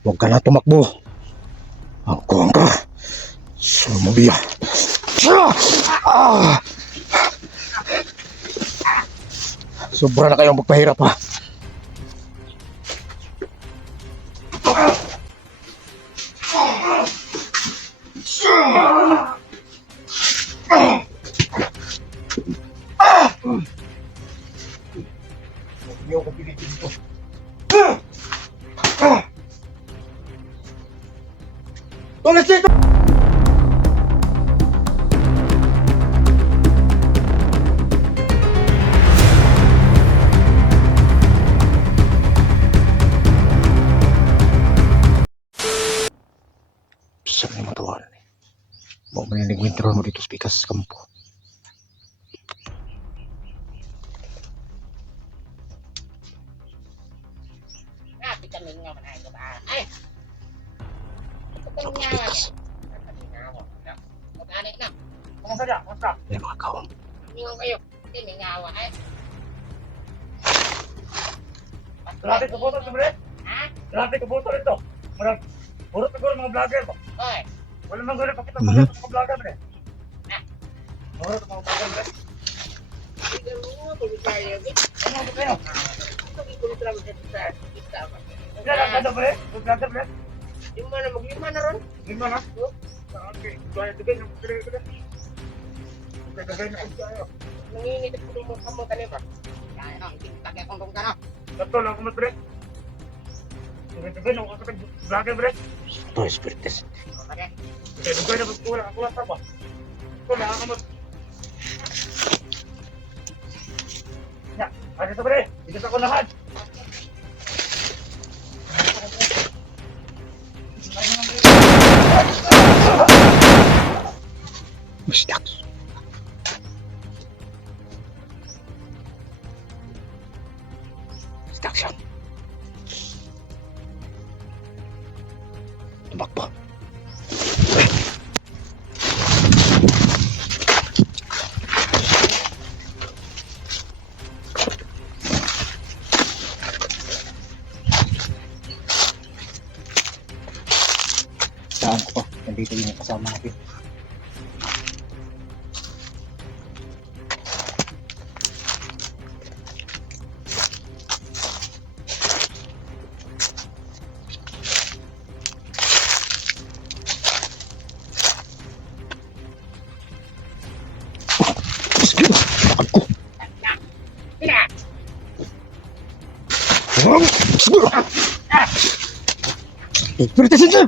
Huwag ka na tumakbo. Angkong ka. Sumubiya. Sobra na kayong magpahirap ha. Huwag niyo ako pilitin ito. Tulis dito! Saan na yung matawaran eh? Huwag mo nilingwintro mo dito sa pikas kampo. May mga kaong. Grabe ka botol sa bre? Grabe ka botol ito. Puro siguro mga vlogger ko. Wala nang gano'n pakita sa mga vlogger bre. Puro mga vlogger bre. Ano ba kayo? Vlogger bre? Vlogger bre? Maglima na ron. Lima na? Okay. Kaya dugay na dugay. Dugay na kayo. Nanginit ko mo kamo tani ba? Kaya na, hindi tagay kong dong kana. Tatlo lang kumat bre. Dugay na ako sa vlogger bre. Ito, espirites. Okay. Dugay na kulang ako sa ba. Ko na ako mat. Ya, ada sa bre. Dito sa kunahan. Staks. Staks yan. Tumakbo. Saan ko? Nandito yung kasama natin. Espirites itu.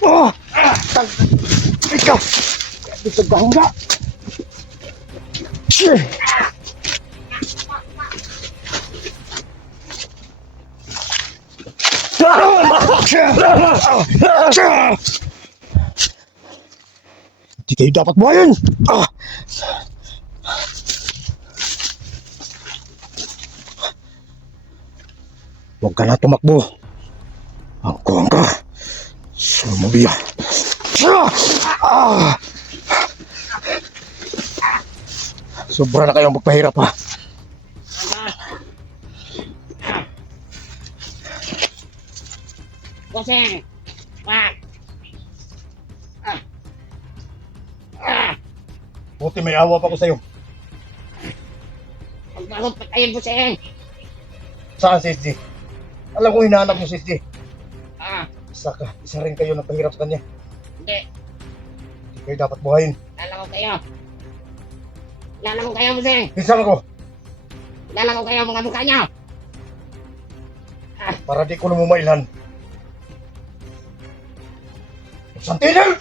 Oh, ikaw. Bisa bangga. Hindi kayo dapat buhayin. Huwag ka na tumakbo. Angkong ka. Sumubiya. Sobra na kayong magpahirap ha. Boseng. Wag. Buti may awa pa ko sa'yo. Pagbagot pa tayo, Boseng. Saan si SG? Alam ko hinahanap mo si SG. Isa rin kayo na pahirap sa kanya. Hindi. Hindi kayo dapat buhayin. Lalago kayo. Lalago kayo, Boseng. Isang ako. Lalago kayo mga mukha niyo. Para di ko numumailhan. Santinel!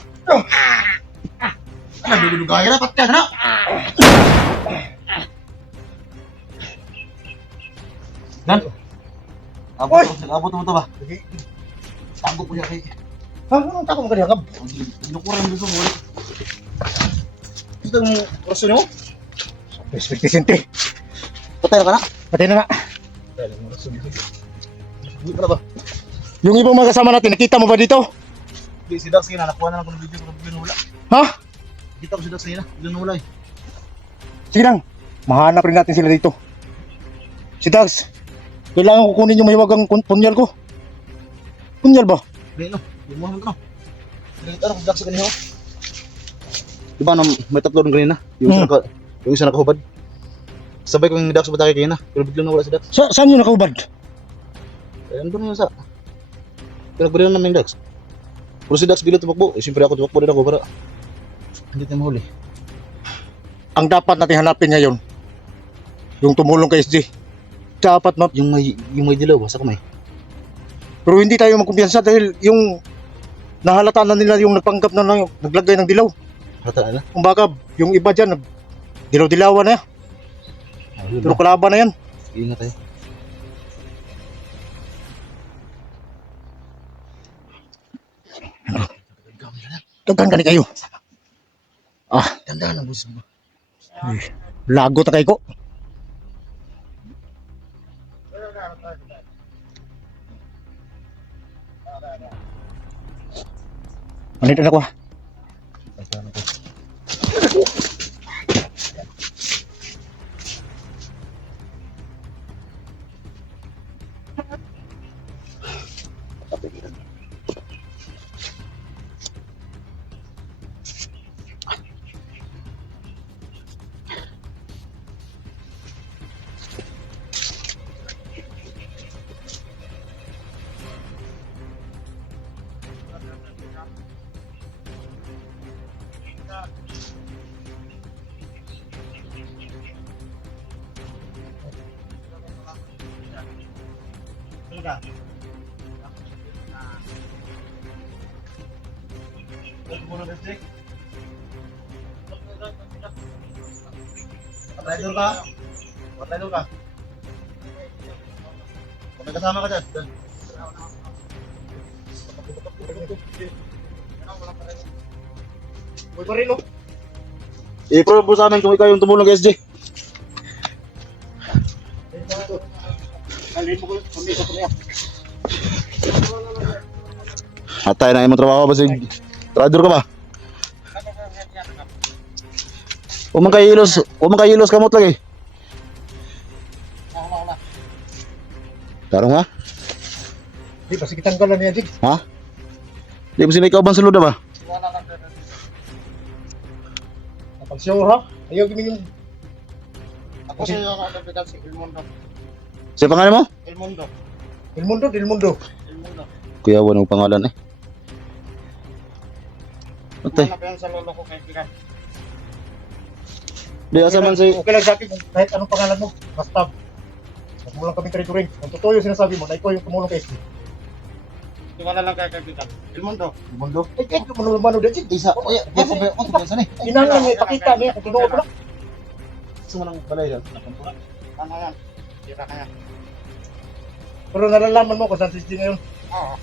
Nabibigay na, dapat ka na! Dan, Oy! abot mo ito ba? Sige. Tago po yan kay... Ha? Anong tako mo kanina? Binukuran mo mo ulit. Ito yung kurso nyo? Perspektisente. Patay na ka na? Patay na nga. Hindi ka na ba? Yung ibang mga kasama natin, nakita mo ba dito? Hindi, si Dax na nakuha na lang ko ng video ko binula. Ha? Kita ko si Dax na binula eh. Sige lang. Mahanap rin natin sila dito. Si Dags, kailangan ko kunin yung mahiwagang punyal ko. Punyal ba? Hindi no. Hindi mo naman ka no. Dito na kung Dax kanina. Di ba may tatlo rin kanina? Yung isa nakahubad. Sabay ko yung Dax batake kanina. Pero biglang nawala si Dax. Saan yun nakaubad? Eh, andun yun sa... Pinagbarilan namin yung Dax. Pero si Dax biglang tumakbo. Eh, siyempre ako tumakbo din ako para... Hindi tayo mahuli. Ang dapat natin hanapin ngayon, yung tumulong kay SJ. Dapat Yung may dilaw sa kamay. pero hindi tayo magkumpiyansa dahil yung nahalata na nila yung nagpanggap na naglagay ng dilaw. Hata na. Kung baka yung iba dyan, dilaw-dilawan na yan. Pero kalaban na yan. Ingat tayo. Daghan ka ni kayo. Tandaan ang busis mo. Lagot na kayo ko. Manito na ko. Rider ka? Rider ka? Kung may kasama ka dyan. Uy, Marino. I-prove mo sa amin kung ikaw yung tumulong kay SJ. Atay na yung trabaho ba si Rider ka ba? Umang kayilos kamot lagi. Tarong ha? Di ba, sige tanggalan niya, Jig. Ha? Di mo sinikaw bang sulod ba? Napag-show ha? Ayaw gini yung... Ako sa iyo kapitan si Ilmundo. Sa pangalan mo? Ilmundo. Ilmundo, Ilmundo. Ilmundo. Kuya wala ng pangalan eh. Atay. Ano pa yan sa lolo ko kaibigan? Di asa man si Okay lang sa akin kung kahit anong pangalan mo. Basta. Tumulong kami kay Turing. Kung totoo yung sinasabi mo na ikaw yung tumulong kay SJ. Tiwala lang kay kaibigan. Ilmundo. mundo. Ito mo naman ulit, Jig. Isa, oy, di ko ba on sa ni. Inangan niya, ipakita niya kung tinuod mo lang. Gusto mo nang balay yan. Ano yan? Tira ka yan. Pero nalalaman mo kung saan si SJ ngayon. Oo.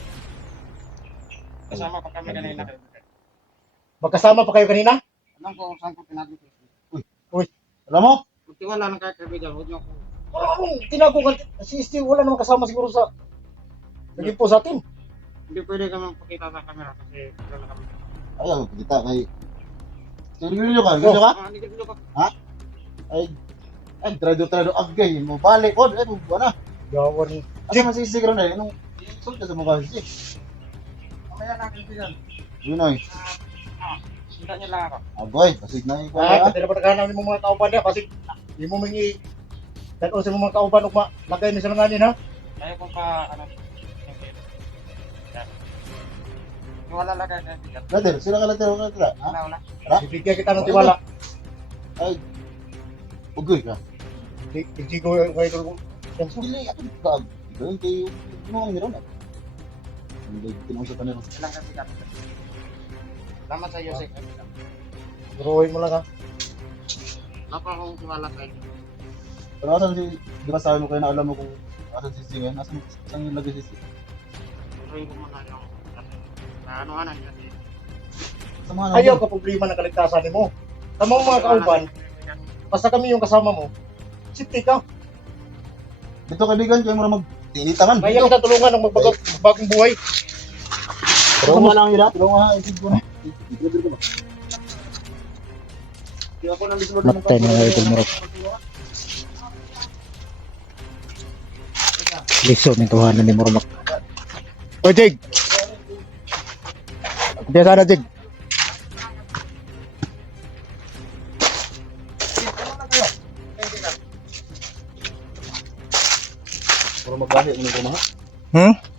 Kasama pa kami kanina kaibigan. Magkasama pa kayo kanina? Alam ko kung saan ko pinagin. Alam mo? Kung tiwala lang kay kaibigan, huwag niyo ako. Pero anong tinago ka? Si SJ wala namang kasama siguro sa... Naging po sa atin. Hindi pwede kami pakita sa camera kasi wala kami. Ayaw, kita kay... Seryoso ka? Gusto ka? Hindi ko pa. Ay, trado agay. Mo balik ko. Ay, ano? Gawan. Asa man si Sigro na? Anong insulta sa mukha si? Mamaya na kaibigan. Yun ay. Sinta niyo lang ako. Agoy, pasig na ikaw. Kasi dapat naghahanap mo mga kauban niya kasi hindi mo mangi... Tanaw sa mga kauban o lagay ni sa langanin ha? Ayaw ko pa, ano, tiwala lang kay kaibigan. Later, sila ka later, wala tira. Ha? Wala. Bibigyan kita ng tiwala. Ay, ugoy ka. Hindi ko yung idol ko. Dili, ako ka. Doon kayo, mo kami ron. Hindi, tinusap ka nila. Ilang kaibigan. Salamat sa iyo, Sik. Buruhin mo lang ha. Wala pa akong tiwala sa inyo. Pero asan si, di ba sabi mo kayo na alam mo kung asan si Singay? Asan yung lagay si Singay? Tuloy ko muna yung ano kasi. Sa mga Ayaw ka problema ng kaligtasan mo. Sa mga kauban, basta kami yung kasama mo, safety ka. Dito kaibigan, kayo mo na magtinitangan. Kaya kita tulungan ng magbagong buhay. Pero mo lang yun ha. Pero nga, isip ko na. Isip ko ba? Kaya ako nang lisunod ng Matay mga idol mo. Liso ni tuhanan ni Murmak. O Jig. Biasa na Jig. Para maglahi mo ko maha.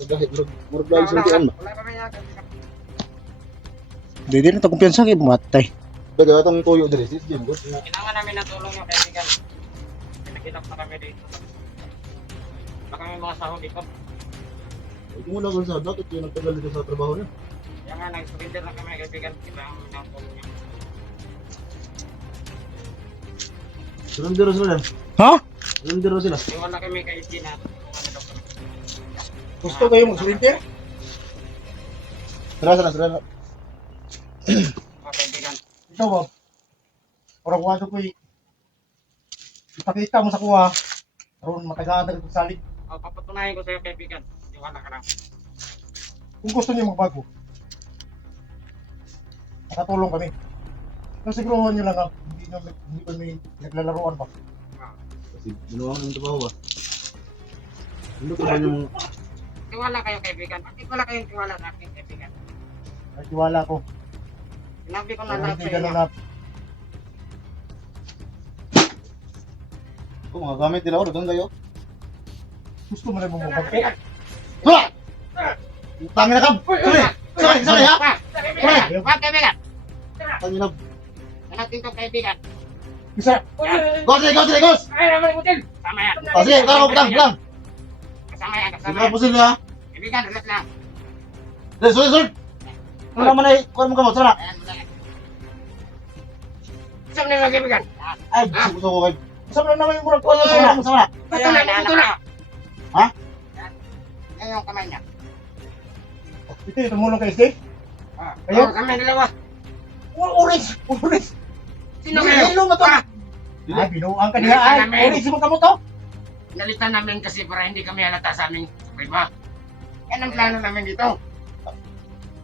Maglahi murag lahi sa tiyan ba. Wala kami yan, kaibigan. Di na to kumpiyansa kay matay. Daga atong tuyo diri sis Jim. Kailangan namin ng tulong yung kaibigan. Pinakinap na kami dito. Baka may mga sahod dito. Ito mo lang sa dapat yung nagtagal dito sa trabaho niya. Kaya nga, nag-surrender na kami kaibigan. Kailangan ng tulong niya. Surrender sila lang. Ha? Surrender sila. Iwan na kami kay Gina. Gusto kayo mag-surrender? Sila. Mga kaibigan. Ito ba? Parang wado ko ipakita mo sa kuha. Karon matagaan na ito salig. Papatunayan ko sa'yo kaibigan. Iwala ka lang. Kung gusto niyo magbago, nakatulong kami. Pero siguruhan niyo lang hindi pa may naglalaroan pa. Kasi ginawa ko ng trabaho ba. Hindi ko ba yung Tiwala kayo kaibigan. Bakit wala kayong tiwala sa akin kaibigan? Ay, tiwala ko. Sinabi ko na Pero lahat hindi sa ganun inyo. na. kung mga gamit nila ako, kayo. Gusto mo rin mong magbago. Kaibigan. Wala! Tangin na kam! Sorry ha! Wag kaibigan. Tangin na. Natin to kaibigan. Isa! Gos! Ay, naman mo din. Kasama yan. Sige, tara ko, pulang! Kasama yan. Sige Kasama ka yan. po sila. Kaibigan, ulit lang. Sul! Ano naman ay, kuha mo kamot, sana. Ayan, ulit. Isang na mga kaibigan. Ay, gusto ko kayo. Saan na naman yung murag ko? Sama. Ito na. Ha? Yan yung kamay niya. Ito, tumulong kay Steve. Ayun. Oo, kamay dalawa. Orange! Sino kayo? Hello na to. Ay, binuang ka niya. Ay, orange mo ka mo to. Nalitan namin kasi para hindi kami halata sa aming suprema. Yan ang plano namin dito.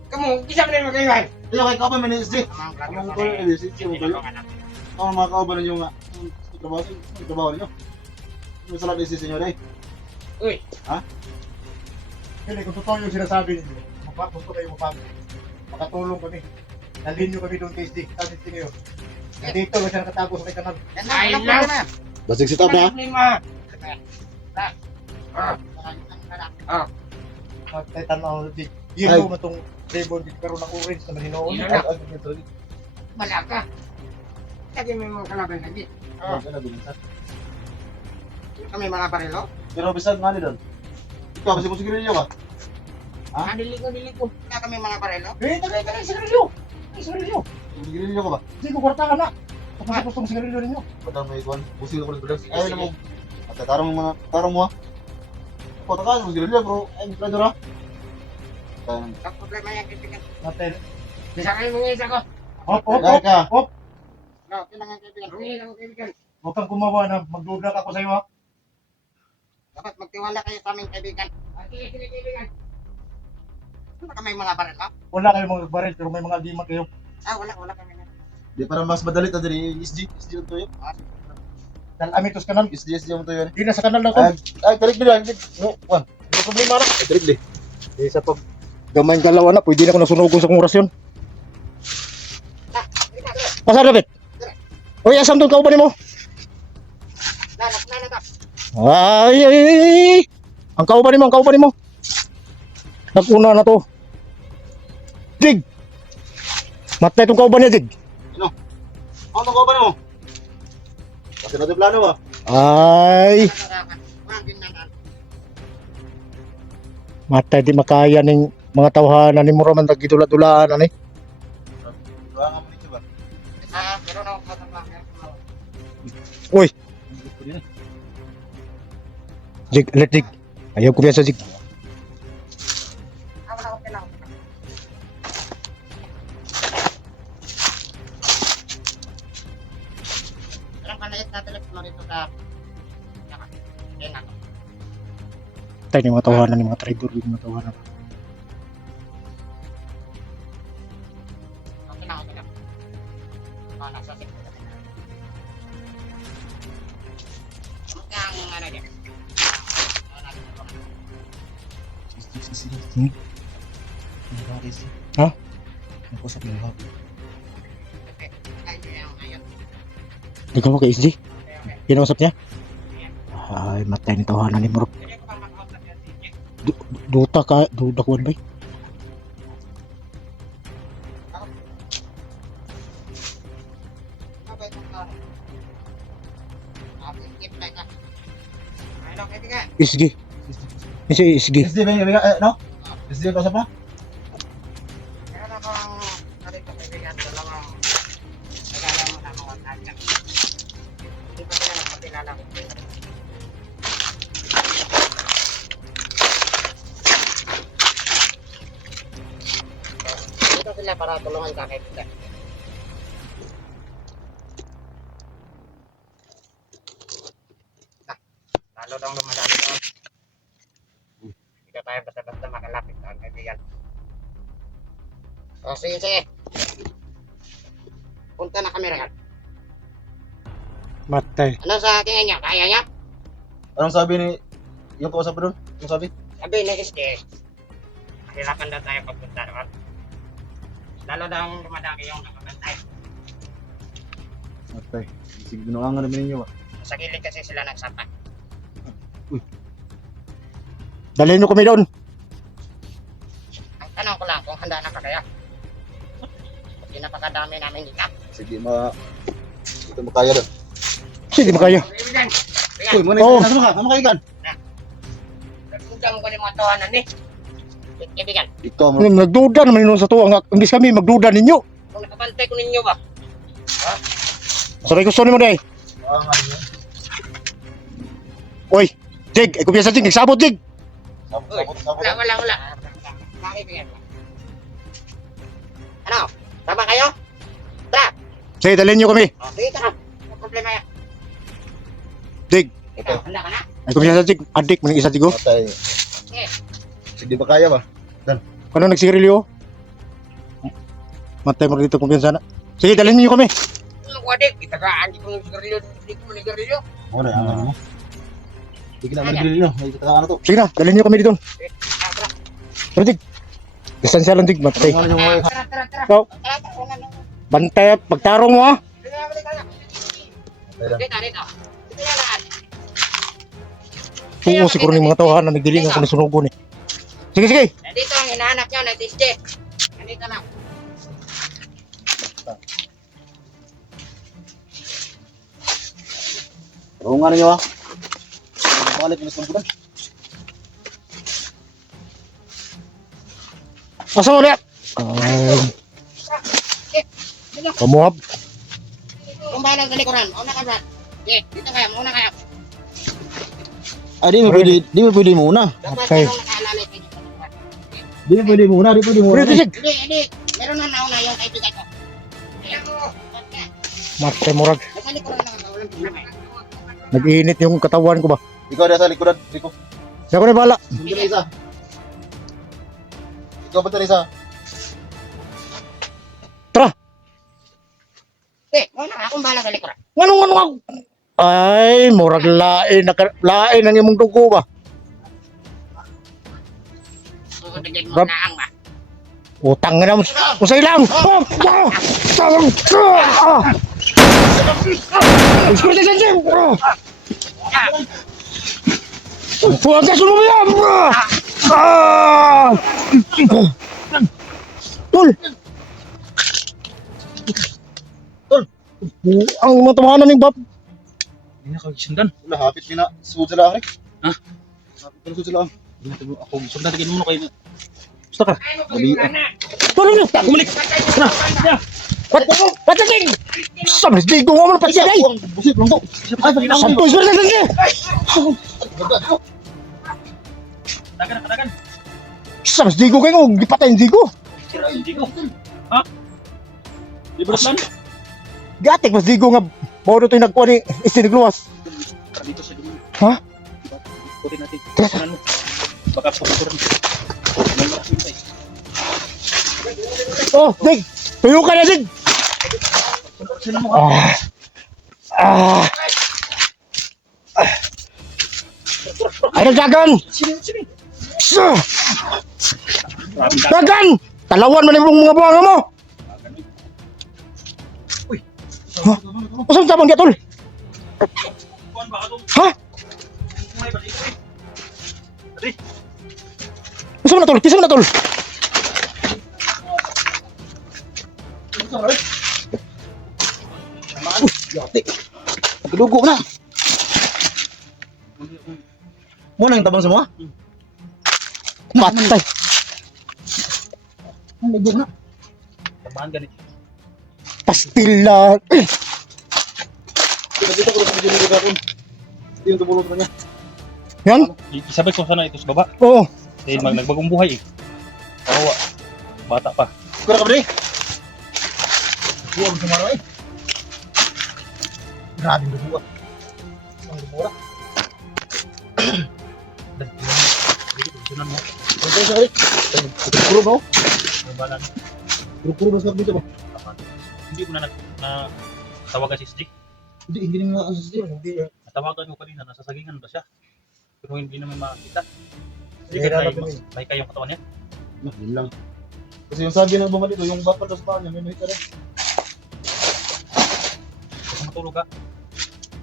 Kamu, isa mo na yung magkaiwan. Iyo, kay kauban man ni SD. Ang Anong ko yung SD? Sino kayo? Ang mga kauban ninyo nga. Trabaho ninyo. Ano sa lahat SD sa inyo, day? Uy, Hindi, kung totoo yung sinasabi ninyo, gusto kayo mapag. Makatulong kami. Dalhin nyo kami doon kay SD. Kasi tingin yun. Dito lang siya nakatago sa may kanal. yan na, ilang plano na. Basig sit up na. At tayo tanaw, di. Yelo mo itong ribbon, di karoon ng orange na maninoon. Yelo. Malaka. Sabi mo yung kalaban lagi. Kami mga barelo. Pero bisag nga doon. Ikaw, kasi mo siguro niyo ba? Ha? Dili ko. Kaya kami mga barelo. Eh, tagay, sigarilyo! Sigarilyo! Siguro niyo ko ba? Hindi ko kwarta ka na. Tapos gusto mong sigarilyo ninyo. Patang may kuwan. Pusil ako ng products. Ay, na mo. At tarong mo ha. Kota ka, siguro niyo bro. Ay, hindi ka Ang problema yan, kaibigan. Natin. Isa kayo mga isa ko. Dahil ka. No, kailangan kaibigan. Huwag lang kaibigan. Huwag kang gumawa na magduda ako sa iyo ha. Dapat magtiwala kayo sa aming kaibigan. Sige, kaibigan. Ano ka may mga barelo? Wala kayong mga baril pero may mga gimat kayo. Wala kami na. Di para mas madali ta diri SG yung tuyo. Dahil amitos kanal. SG yung tuyo. Hindi na sa kanal na to. Ay, tarik nila. No, kuwan. Hindi problema na. Tarik di. Eh, sa pag gamay galaw na, pwede na ako nasunugon sa kong orasyon. Asa David? Uy, asam doon kauban mo? Nana. Ay! Ang kauban mo. Nag-una na to. Jig! Matay itong kauban niya, Jig. Ano ko ba mo? Kasi natin plano ba? Ay! Matay di makaya ng mga tawhanan ni Muraman nagidula-dulaan ani. Wala nga mo nito ba? Pero na ako sa mga. Uy! Jig, let Jig. Ayaw ko sa Jig. Okay lang. Ilang kaliit na telepono dito sa... Yan na. Matay ni mga tawhanan ni mga traitor yung mga tawhanan. Okay lang. Nasa sip. Ang ano din. Sige. Hmm? Ha? Nagkusap yung hap. Ikaw mo kay SG? Kinausap niya? Ay, matay ni tawanan ni Murok. Duta ka, duda ko ba? SG. SG. SD ba yung no? SD yung kausap mo? Ito sila para tulungan ka kay Pika. Lalo daw lumadali doon. Hindi ka tayo basta-basta makalapit doon, kaibigan. O, sige. Punta na kami rin. Matay. Ano sa tingin niya? Kaya niya? Anong sabi ni yung kausap mo doon? Yung sabi? Sabi ni SJ, mahirapan daw tayo pagpunta doon. Lalo daw dumadami yung nakakantay. Matay. Sige, binungangan namin ninyo ba? Sa gilid kasi sila nagsapat. Dalhin nyo kami doon. Ang tanong ko lang kung handa na pa kaya. Hindi napakadami namin dito. Sige, ito makaya doon. Sige, makaya. Kaibigan, Uy, muna Oo. yung ka. Ano makaigan? nagsugang ko ni mga tawanan ni. Kaibigan, Ikaw mo. Nagduda naman yun sa tuwa. Imbis kami, magduda ninyo. kung nakabantay ko ninyo ba? Sabi gusto nyo mo day. Oy, Jig, ay kumpiyansa Jig, nagsabot Jig. Sabot. Wala. Kaibigan. Ano? Tama kayo? Tara! Sige, dalhin nyo kami. O, sige tara. Ano problema yan? Jig, Ikaw, handa ka na? ay kumpiyansa Jig. Adik, maning isa Jigo. Matay. Sige. Sige, ba kaya ba? Ano nagsirilyo? Matay mo dito kumpiyansa na. Sige, dalhin nyo kami. Ano ko adik? Itagaan, di ko nagsigarilyo. Hindi ko manigarilyo. Ano yan? Ano? Sige na, maligilin nyo. May katakaan na to. Sige na, dalhin nyo kami dito. Tara. Pero Jig, distansya lang Jig, matay. Ano yung mga... Tara. Ikaw, Tara. bantay, pagtarong mo ha. Dito. Dito yan. Oo, siguro ng mga tawahan na nagdilingan ko ni sunugon eh. Sige. Nandito ang hinahanap nyo, Netis J. Nandito lang. Oo nga ninyo ha. Balik yung isang bulan. Asa mo ulit? Kamuhab. Kung bahala sa likuran, mauna ka Brad. Sige, dito kayo, mauna kayo. Ay, di mo pwede muna. Dapat Okay. merong nakaalalay kayo dito. Di mo pwede muna. Pwede Jig. Hindi. Meron na nauna yung kaibigan ko. Ayan mo. Matay murag. Nasa likuran lang ako, walang problema. Nag-iinit yung katawan ko ba? Ikaw na sa likuran. Ikaw. Siya ko na bahala. Sundan na isa. Ikaw ba isa? Sige, mauna ka, kung bahala sa likuran. Anong? Ay, murag lain ang imong dugo ba? Bigyan mo Rob. na ang ba. Utang na naman. Usay lang. Huwag ka sumuyam! Tol! Ang mga tamahanan ng bab. Hindi na kagisundan. Wala, hapit na. Sud sila ako. Ha? Hapit na sud sila ako. Hindi na tayo ako. Sundan tigin mo kayo. Basta ka. Dali. Tol na! Kumalik! Patating! Sabes, di ko mo patay day! Busit lang to. Ay, pagin ako. Santos ba na lang Dagan. Sabes, di ko kayo gipatay di ko. Hindi ko. Ha? Libre plan? Gatik mas di ko nga bawa ito yung nagkuha ni isinigluwas. Dito sa dulo. Ha? Ikutin natin. Tara. Ano? Baka pukuturan. Oh, Dig! Tuyo ka na, Dig! Ay, nagdagan! Sini. Dagan! Talawan man yung mga buwang mo! Ha? Saan sabang dia tol? Kuan ba ato? Ha? May ba dito? Saan na tol? Saan na tol? Kadugo na. Mo nang tabang semua. Patay. Ang dugo na. Tamaan ganit. Pastila. Kita ko sa video ni Gabon. Yung tumulong pa niya. Yan? Isabay ko sana ito sa baba. Oo. Dahil nagbagong buhay eh. Kawawa. Bata pa. Kura ka ba rin? Huwag sumaro eh. Grabe yung dugo ah. Ang dugo na. Sunan mo. Ito sa kari. Kuro ba? Balan. Kuro sa dito ba? Hindi ko na tawagan si Stick. Hindi nga ang sisir. Hindi. Natawagan ko kanina, nasasagingan ba siya? Pero hindi naman makakita. Hindi Hindi ka na tayo, may kayong katawan niya. Yun lang. Kasi yung sabi ng bumalik dito, yung bakal sa paa niya, may mahita rin. Kasi matulog ka.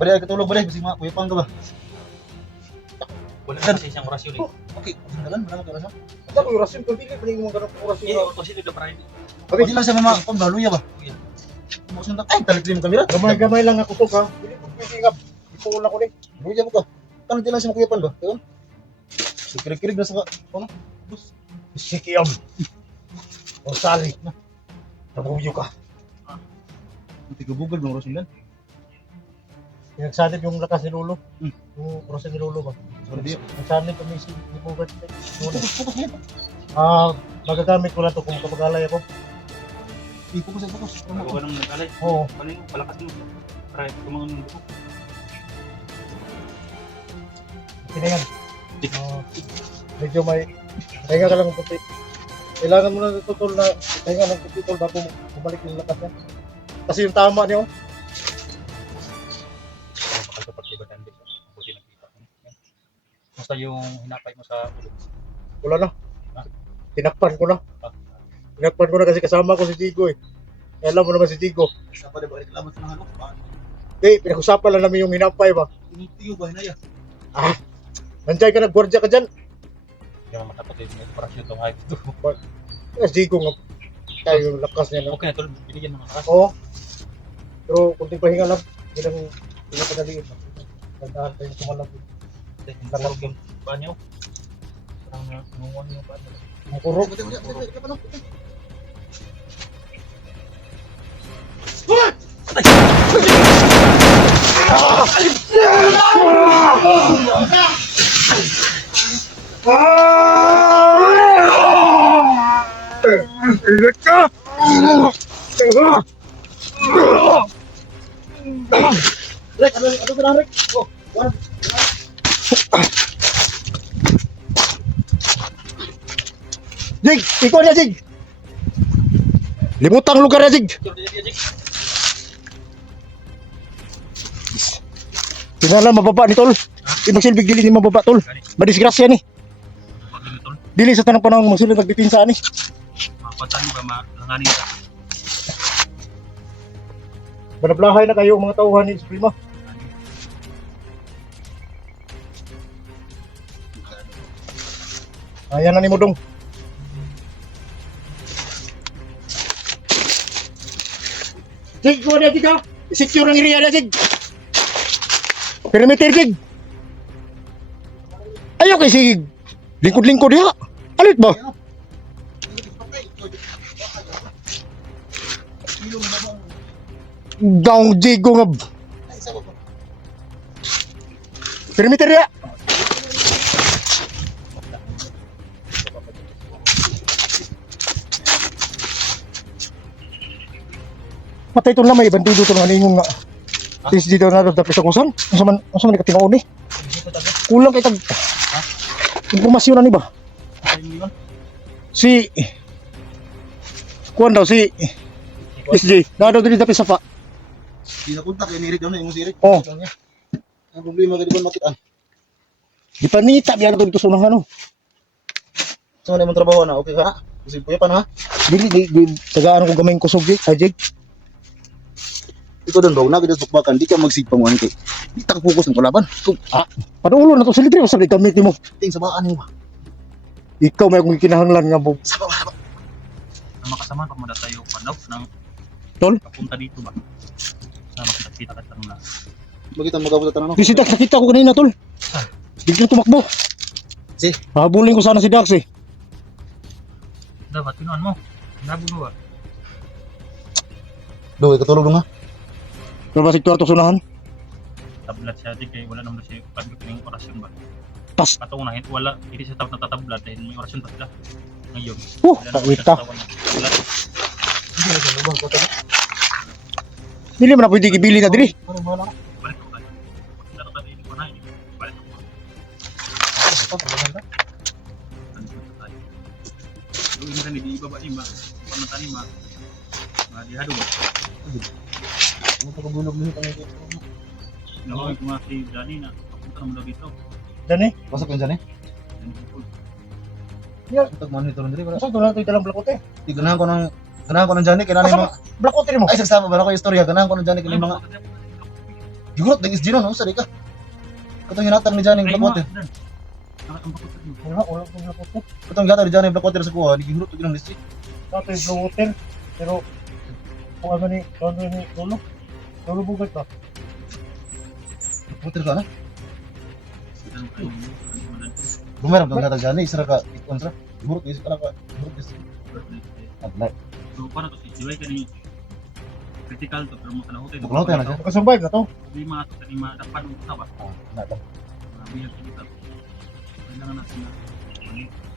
Balik, katulog balik. Kasi mga kuyapang ka ba? Wala kasi siyang orasyon eh. Okay, dalan, marami ka rasa. Ako yung rasim ko, hindi mo ganun orasyon. Eh, kasi ito para hindi. Hindi lang siya mamakapang baluya ba? Maksud na, ay, talit mo kamera. Gamay-gamay lang ako to ka. Hindi ko pwede ipuul ako ni. Baluya mo ka. Kano di lang siya makuyapan ba? Ewan. Kirig-kirig na sa ka. Ano? Sikiyam. O sali. Nabuyo ka. Hindi ka bugol ng Rosilan. Pinagsanib yung lakas ni Lolo. Hmm. Yung orasyon ni Lolo ba? Sorry di. Nagsanib kami si Bugad. Fokus niya. Magagamit ko lang to kung kapagalay ako. Fokus. Ako ba nang nagkalay? Oo. Paano yung palakas mo? Para kumangon ng buko. Pinayan. Medyo may pahinga ka lang ng puti. Kailangan mo na tutol na pahinga ng puti tol bago bumalik yung lakas niya. Kasi yung tama niyo, Bakal kapag libatan din. Buti nakita ko. Basta yung hinapay mo sa ulo. wala na. Tinakpan ko na. Tinakpan ko na kasi kasama ko si Digo eh. Alam mo naman si Digo. Sa pa ba reklamo sa mga ano? Pinag-usapan lang namin yung hinapay ba. Tinitiyo ba hinaya? Nandiyan ka na, gwardiya ka dyan. Hindi naman matapos yung operasyon itong height ito. Kasi Digo nga. Kaya yung lakas niya na. Okay na tol, binigyan mo ng lakas. Oo. Pero kunting pahinga lang. Bilang pinapadaliin. Tandaan tayo sumalag. Dahil nagkaroon yung paa niyo. Parang nangunguhan yung paa niyo. Makurok. Rek, ano ka na Rek? Oh, one. Jig! Ikaw na Jig! Limutang lugar na Jig! Tingnan mababa ni tol. Ibang silbig dili ni mababa tol. Madisgrasya ni. Pag ganito tol, Dili sa tanang panahon mo sila nagbitinsa ni. mapagtan ba malanganin ka. Banablahay na kayo mga tauhan ni Suprema. Ayan na ni Mudong. Jig, kuha na Jig ha. Secure ang area na Jig. Perimeter Jig. Ayaw kay si lingkod-lingkod ya. Alit ba? Daong Jig ko nga. Perimeter ya. Matay ito na may bandido ito nga ningong nga. Tis dito na ito tapos akusan. Asa man ikatinoon eh. Kulang kay tag. Impormasyon na ni ba? Si kuan daw si SJ. Na daw dili tapos sa pa. Pinapunta kay Nirik daw na yung si Rick. Oh. Ang problema kay di ba makitaan? Di pa nita biya na dito sa unang ano. So, ano yung trabaho na? Okay ka na? Kasi kuya pa na ha? Di, tagaan ko gamay kusog, Jig. Ay, Jig. Ikaw doon ba? Nagod sa bakbakan, di ka magsigpanguhan kay. Di ta focus ng kalaban. Ikaw, Panulo na to sa litre. Sabi kamit mo. ting sa baan mo ba? Ikaw may akong kinahanglan nga, Bob. Sa baba. Ang makasama pag mada tayo panaw ng Tol? papunta dito ba? Na makita ka tanong na. Magkita magabot at tanong. Kasi Dax, nakita ko kanina, Tol. Biglang tumakbo. Si? Habulin ko sana si Dax eh. Dapat pinuan mo. Nabulo ba? Do, ikatulog nga. Pero ba si kwarto sunahan? Tablat siya di kay wala naman siya pagdating orasyon ba? Pas. Patungunahin wala hindi siya tapos natatablat dahil may orasyon pa sila. Ngayon. Kakita. Wala. Hindi na siya lubang. Kota na. Dili man na pwede ibili na diri. Parang bahala ka. Balik ko tayo. Pagkita ka dito ko na ini. Balik ko. Ito, problema ka. Balik ko tayo. Yung ina ni di baba ima. Pamantani ma. Madihado ba? Ano pa kabulog nito ang ito? Nawag ko nga si Danny na papunta naman daw dito. Dani. Pasok yan dyan eh. Danny Bukol. Ito, monitor nito. Asa to lang tayo dalang blakote? Di ganahan ko ng Johnny. Kailangan yung mga... Blakote mo. Ay, sagsama ba? Ako yung istorya. Ganahan ko ng Johnny. Kailangan mga... Gigurot, nag-is Gino, no? Sari ka. Katong hinatang ni Johnny yung Blackwater. Wala, wala kong blakote. Katong hinatang ni Johnny yung Blackwater sa kuha. Di gigurot, ito ng listi. Ito yung blakote. Pero, kung ano ni Lolo? Lolo bugat ba? Blackwater ka na? Bumerang kang hinatang Johnny. Isara ka, ikon sara. Gigurot, isip ka na ka. Gigurot, isip. Adlay. So, para to si Jiway kani critical to pero mo kana hotel. Bukalaw tayo na siya. Makasurvive na to. Di mga to kani madapan mo sa ba? Nata. Biyag kita. Kailangan natin na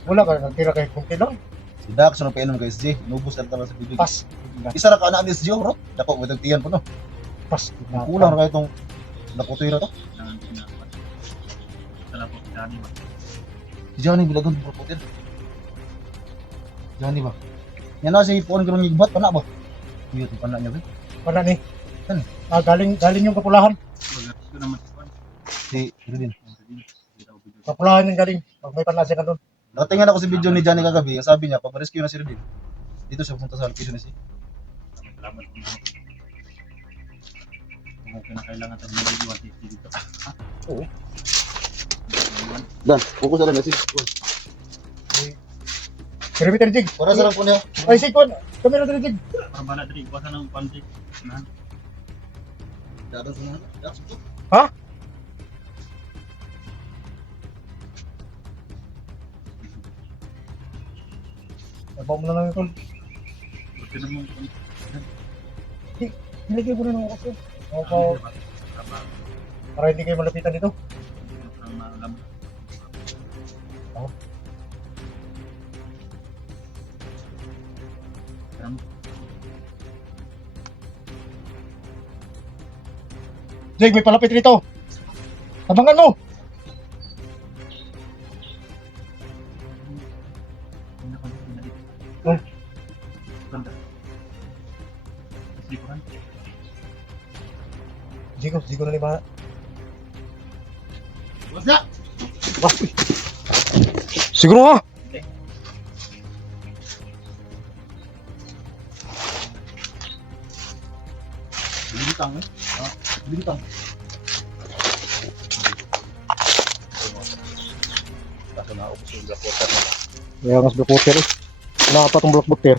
Wala ka, nagtira kay kunti lang. Si Dax, ano pa inom kay SJ. Nubos na tala sa video. Pas. Isara ka na ang SJ, bro. Dako, may tagtiyan po, no? Pas. Kulang na kayo itong nakutoy na to. kailangan din na tala po dani ba. Si Johnny, bilagon, Blackwater. Johnny ba? Yan na si Ipon ko ng igbat, pana ba? Iyot, yung pana niya ba? Wala ni. Saan? Galing yung kapulahan. Ito naman si Juan. Si Rudin. Kapulahan yung galing. Pag may panlasa ka doon. Nakatingin ako si video ni Johnny kagabi. Ang sabi niya, pag rescue na si Rudin, dito siya pumunta sa location ni si. Salamat po. Kung kinakailangan tayo ng video dito. Oo. Dan, focus na lang na si. Pero Peter Jig. Para sa lang po niya. Ay, si Kwan. Kami na Jig. Para bala diri kuha ng panty. Na. Dadan sa mga. Dax, ito. Nabaw mo na lang ito. Buti na mo. Nilagay mo na ng kasi. Para hindi kayo malapitan dito. Ang alam. Jig, may palapit dito. Abangan mo. Oh. Ganda. Likuran. Jigo na ni ba? What's that? Siguro nga. Bintang eh. Bintang. Kaso na ako sa Blackwater na. Kaya mas Blackwater eh. Wala pa itong Blackwater.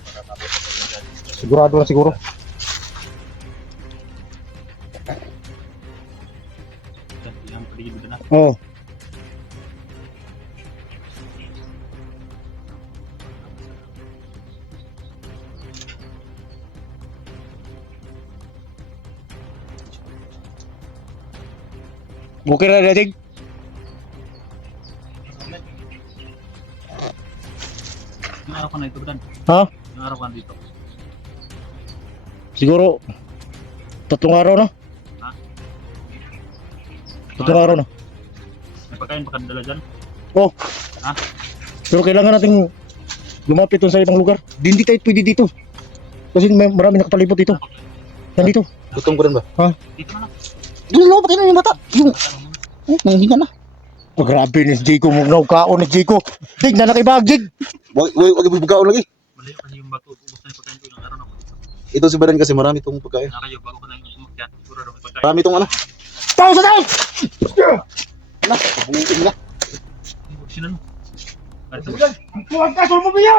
Sigurado na siguro. Yang paligid na. Oo. Okay na Jig? Yung araw ka na ito, Dan. Ha? Yung araw ka dito. Siguro 3 araw na. Ha? 3 araw na. May pagkain pa kadala dyan. Oh. Ha? Pero kailangan nating lumapit dun sa ibang lugar. Hindi tayo pwede dito. Kasi may marami nakapalipot dito. Nandito. Gutom ko rin ba? Dito na lang. Dito na, patay na yung bata. Yung, Tanong mo. nanghinga na. Grabe ni Jiko mo kaon ni Jiko. Jig na nakibag Jig. Wag bugkaon lagi. Malayo kasi yung bato, ubos na yung pagkain ko ng araw na ko. Ito si Badan kasi marami tong pagkain. Na kayo, bago ko na yung umakyat, siguro daw may pagkain. Marami tong ano. Tao sa tao. Na, buuin na. Sino no? Kuwag ka sul mo biya.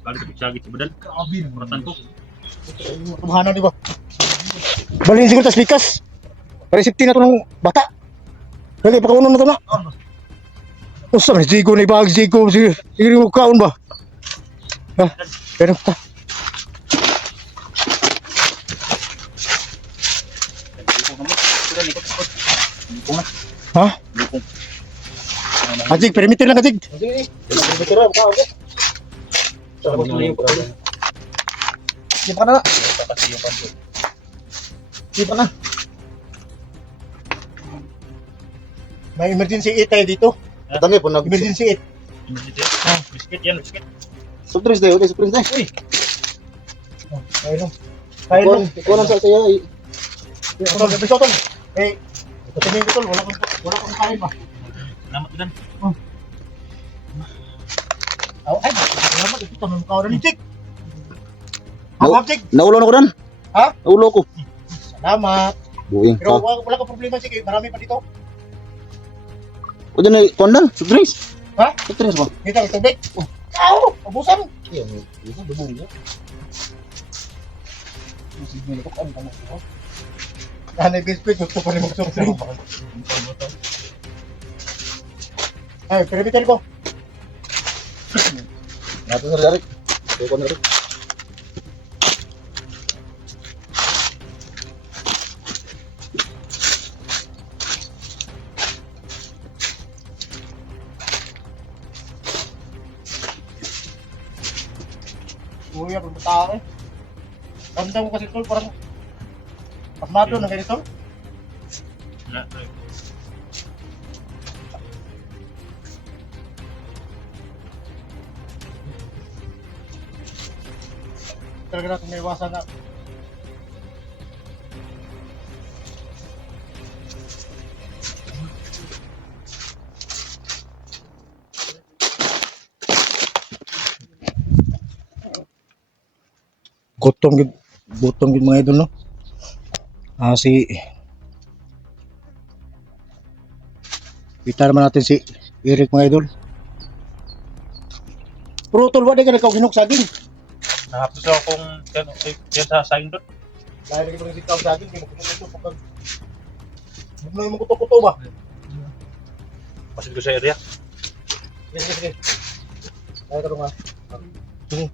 Balik sa pigsagit sa badal. Perasaan ko. Tumhanan di ba? Balin siguro tas likas. Resipti na to ng bata. Lagi pakaunon na to na. Usa man Jiko ni bag Jiko sige mo kaon ba? Ha, pero ta. Ha? Ajig, permitin lang Ajig. Tira, buka ako. Di pa na. Di pa na. May emergency 8 tayo dito. Tani po nag Emergency 8. Biscuit yan, biscuit. surprise tayo, surprise tayo. Uy, Ayun. Ayun. ikaw lang sa saya. Tol, gabi tol. Eh, tingin ko tol, wala kang kain ba? Salamat din. Ay, salamat ito tanong ka rin, Jig. No. Hawak, Jig. Naulo na ko dan. Ha? Naulo ko. Salamat. Buing Pero ka. wala ka problema, sige, marami pa dito. O dyan ay kondang, surprise. Ha? Surprise ba? Dito, ang tubig. Ow! Abusan! Iya, itu dubong ya. Nanay biskuit, gusto pa rin magsumsum. Ay, permitin ko. Nato sa dari. Ko na rin. Uy, ang bata eh. Ganda mo kasi tol, parang pasmado na ganito. Wala. Talaga natin may iwasan na. Gutom gid mga idol no. Si kita naman natin si Eric mga idol. Pero tol, wala ka nagkaw saging. Nahapos ako kung yan sa sign doon. Dahil lagi pang sikaw saging, hindi mo kutukuto pag huwag na yung kuto-kuto ba? Pasin ko sa area. Sige, sige. Dahil ka nga. Sige.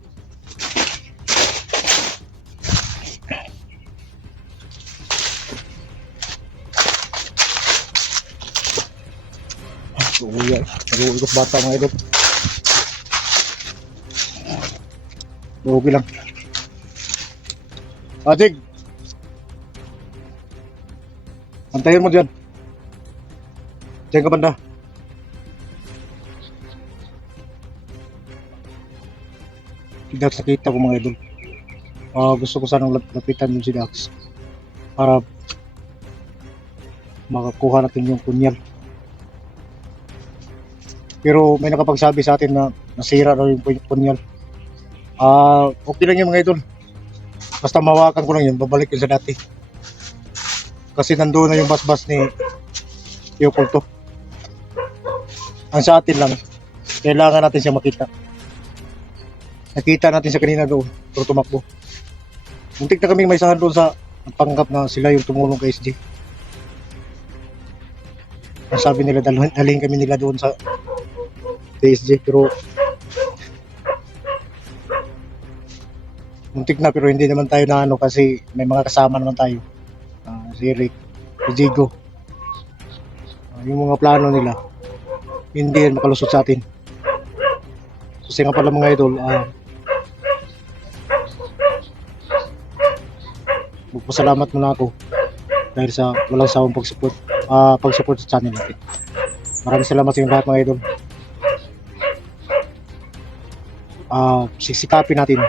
Uy, nag-uikot bata mga idol. Okay lang. Ajig! Antayin mo dyan. Diyan ka banda. Si Dax nakita ko mga idol. Gusto ko sanang lapitan yung si Dax. Para makakuha natin yung kunyal. Pero may nakapagsabi sa atin na nasira raw yung punyal. Okay lang yung mga idol. Basta mawakan ko lang yun, babalik yun sa dati. Kasi nandoon na yung bas-bas ni Leopoldo. Ang sa atin lang, kailangan natin siya makita. Nakita natin siya kanina doon, pero tumakbo. Muntik na kaming may sahan doon sa panggap na sila yung tumulong kay SG. Ang sabi nila, dalhin kami nila doon sa TSG, pero muntik na, pero hindi naman tayo na ano kasi may mga kasama naman tayo. Si Eric, si Jigo. Yung mga plano nila hindi yan makalusot sa atin. Kasi nga pala mga idol, magpasalamat muna ako dahil sa walang sawang pag-support sa channel natin. Maraming salamat sa inyo lahat mga idol. Sisikapin natin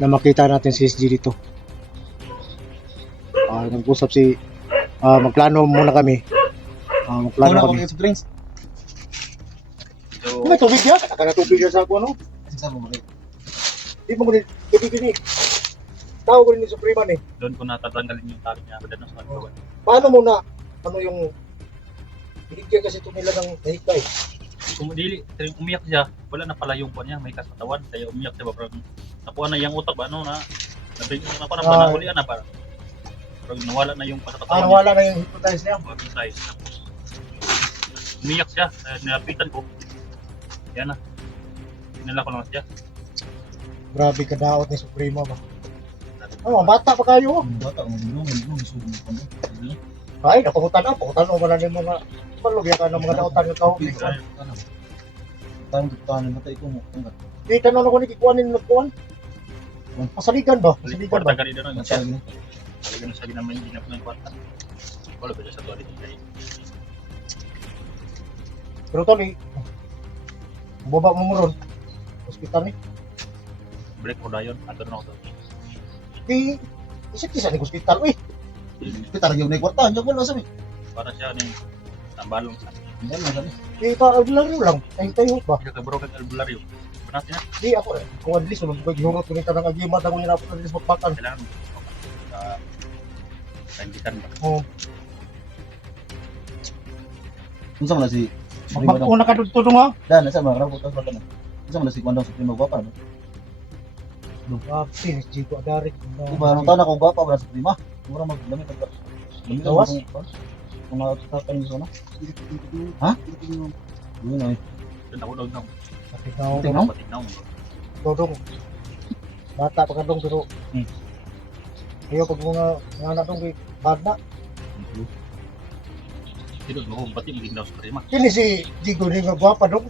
na makita natin si SG dito. Nag-usap magplano muna kami Plano Wala ko kami. yung drinks. So, May tubig ya? Kaya tubig ya sa ako ano? Sige mo rin. Di mo rin, gini. Tao ko rin ni Suprema ni. doon ko natatanggalin yung tali niya. Doon sa katawan. Paano mo na, ano yung, binigyan kasi ito nila ng nahikay. Kumudili, umiyak siya. Wala na pala yung kuwan niya. May kasatawan. Kaya umiyak siya ba? Parang nakuha na yung utak ba? Ano na? Nakuha na ba? Nakulian na para. Parang nawala na yung kasatawan niya. Wala na yung hypnotize niya. Bagong size. Tapos, umiyak siya. Nilapitan ko. Yan na. Dinala ko lang siya. Grabe ka daot ni Suprema ba? Oh, bata pa kayo. Bata mo dito, mo sumo ko. Ay, napangutan mo wala ng mga malugya ka ng mga daotan ng kahon. Tanong matay ko mo. Di tanong ako ni kikuanin ng kuan. Pasaligan ba? Pasaligan ba? Kwarta ka rin doon. Masal mo. Talaga na sa ginamay. Ginap na yung kwarta. Wala ba siya sa tuwalit niya. Pero Tony, baba mo mo ron. Hospital ni. Break ko na yun. Ato na ako to. Di, isa ni hospital. Uy, Pitar yung kwarta, yung wala sabi. Para siya ni tambalong sa. Dali na. di ka albularyo lang. Tayo ba? Ika ka bro kag albularyo. Panatin na. Di ako, kung at least, ulog ko gihurot ko ni tanang agimat ako niya na sa magpakan. Kailangan mo. Kaindikan ba? Oh, Unsa man na si magpakuna ka dito nga. Dan, nasa mga rabot ka na. Unsa man na si Kwandong sa primo gwapa. Finish Jigo Adarik. Diba, nung taon ako gwapa wala sa prima. Mura magdamit ang Lawas? Kung nakatapan niyo sana. Ha? Yun ay. Tinawag na. Patignaw. Tingnan? Patignaw mo. Dodong. Bata pa ka dong pero. Ayaw pag mga anak dong kay Bagna. Tinawag mo. Pati maging daw sa prima. Kini si Jigo ni nga gwapa dong.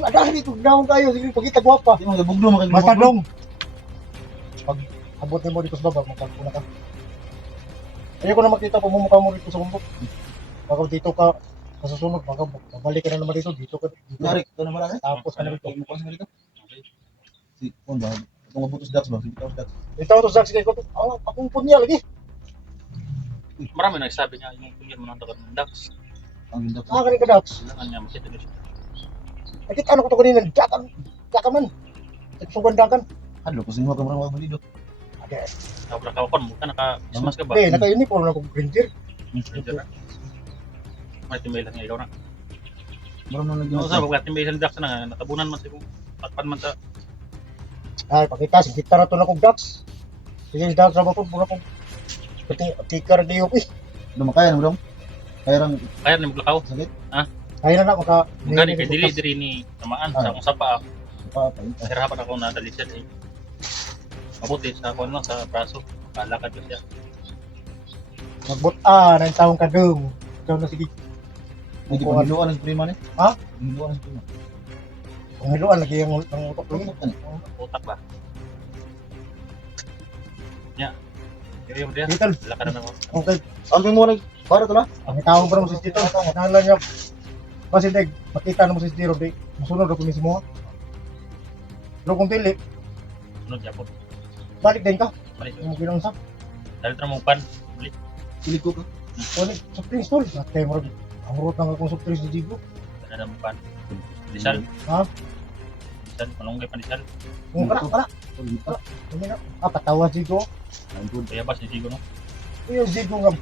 Adarik dito daw kayo. Sige pagkita gwapa. Di mo gabugdo makagabugdo. Basta dong. Pag abot mo dito sa baba, magpagpuna ka. Ayaw ko na makita kung mumukha mo dito sa bundok. Pag dito ka, sa susunod, babalik ka na naman dito. Dito ka. Dito. Yari, ito naman na. Tapos ka na dito. Mo ko sa dito. Si Kwanda, itong mabutos dax ba? Si Bitaw dax. Ito to Zack, sige ko. Akong punya lagi. Marami nagsabi niya yung tingin mo ng takot ng ducks. Ang dax. Kani ka Dax. Kailangan niya makita niya siya. Nakita ano ko to kanina. Jaka man. Nagsugandakan. Hadlo ko sa mga kamera mga balido. Kapag nakakon mo ka, naka-smas ka ba? Eh, naka-uniform na kong ranger. Ranger na. May timbay lang ikaw na. Maram na lagi. Ano sa pagka timbay sa ducks na natabunan man sa patpan man sa Ay, pakita. Kita na to na kong Dax. Sige, Dax na ba po? Muna kong tikar di yung Lumakayan mo dong. Kaya rang kaya ni maglakaw. sakit. Kaya na maka... Gani kay dili ni tamaan sa akong sapa. Pa pa. Hirapan ako na dali siya eh. Mabuti sa ako no sa braso. Palakad ko siya. Magbuta ng taong kadung. Ikaw na sige. Hindi pa hiluan ang prima ni. Ha? Hiluan ang prima. Pangiluan lagi ang utok lagi. Utak ba? Ya. Kaya mo dia. Dito. Lakad na ako. Okay. Ang mo nag para to na. Ang taong pa mo si Tito. Nala niya. Kasi deg, makita na mo si Tito. Di, masunod ako mismo. Pero kung dili, Sunod yapon. balik din ka. Balik. Yung ginang sa. Dali tra mo pan. Balik. Pilit ko ka. Ulit, sa Prince Tol. At kayo mo rin. Ang rot ng akong sa Prince di Jigo. Dali mo pan. Disal. Ha? Disal. Manunggay pan disal. Kung para. Kami na. Patawa Jigo. Kaya ba si Jigo no? Yung Jigo nga.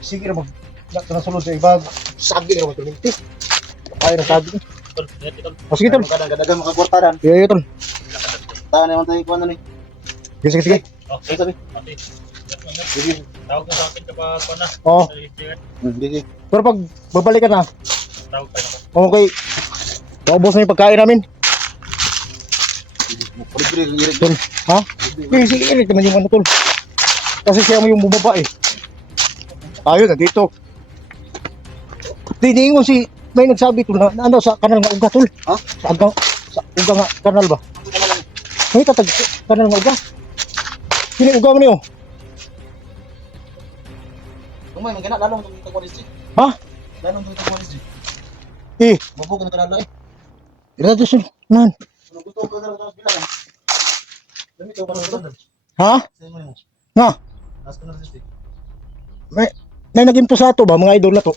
Sige na mag... Nasunod sa iba. Sabi na naman tuminti. Kaya na sabi. Tol, ingat tol. O sige Tol. Kadang-kadang makakwartaran. Iya Tol. Lakad. Tahan naman tayo kuan ni. Sige, sige. Okay. Sabi. Okay. Sige. Tawag mo sa akin kapag pa na. Oo. Sige. Pero pag babalik ka na, Tawag pa na ako. okay. Paubos na yung pagkain namin. Pwede Tol. Ha? Sige, sige. Ilit naman yung ano Tol. Kasi siya mo yung bumaba eh. Tayo na dito. Tinihin mo si... May nagsabi Tol na ano sa kanal nga uga Tol. Ha? Sa uga nga kanal ba? May tatag kanal nga uga. Kini uga mo niyo. Kumay magana lalong tong tagwan ni. Ha? Lalong tong tagwan ni. Eh, Mabog na kanala eh. ira to sul. Nan. Ano gusto ko na sa bilang. Dami ko pa Ha? Sa mo. Nga. Nas ko na sa stick. May naging to sa to ba mga idol na to?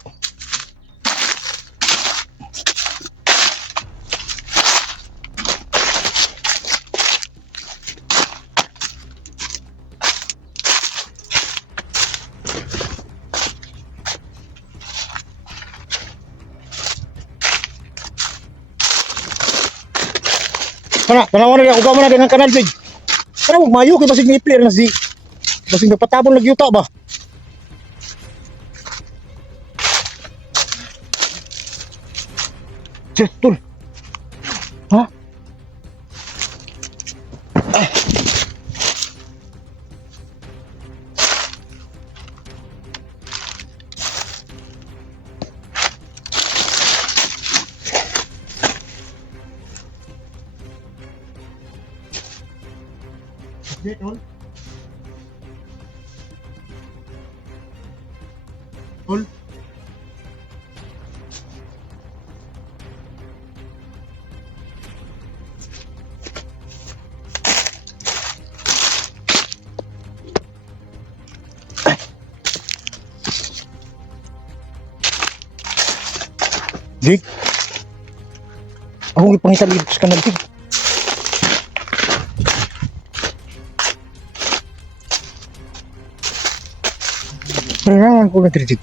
tanawan na uga man na dengan kanal big. Kana mayo kay basig ni player na si basig napatabon lagi yuta ba. Jetul. Ha? Tol. Tol. Jig. Ako ipangita dito sa kanal Jig. Perangan ko na Jig.